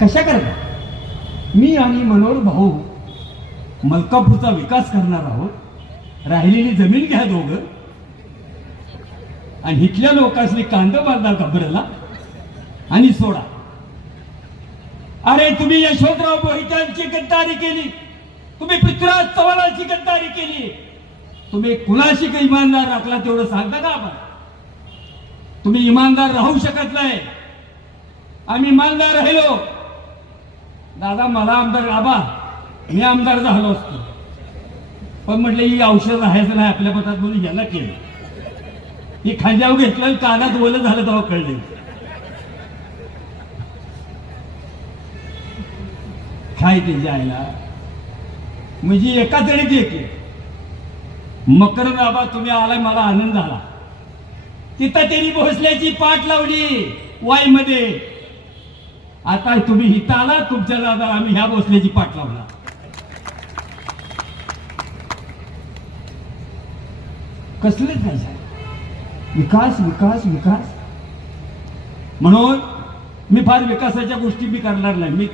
कशा करता? मी आणि मनोहर भाऊ मलकापूरचा विकास करणार आहोत. राहिलेली जमीन घ्या दोघं. आणि इथल्या लोकांनी कांदा बांधा घबरला आणि सोडा. अरे तुम्ही यशवंतराव मोहितांची गद्दारी केली. तुम्ही पृथ्वीराज चव्हाणांची गद्दारी केली. तुम्ही कुणाशी काही इमानदार राखला तेवढं सांगता का आपण तुम्ही इमानदार राहू शकत नाही. आम्ही इमानदार राहिलो. दादा मला आमदार आबा मी आमदार झालो असतो. पण म्हटलं ही औषध राहायचं नाही आपल्या पत्रात म्हणून याला केलं. ही खांद्यावर घेतलं कानात ओलं झालं तेव्हा कळले काय ते आईला म्हणजे एका तरी येते मकर बाबा तुम्ही आलाय मला आनंद झाला. तिथं त्यांनी भोसल्याची पाठ लावली वाईमध्ये. आता तुम्ही हिता आला तुमच्या दादा आम्ही ह्या भोसलेची पाठ लावला कसलेच नाही साहेब विकास विकास विकास. म्हणून मी फार विकासाच्या गोष्टी मी करणार नाही. मी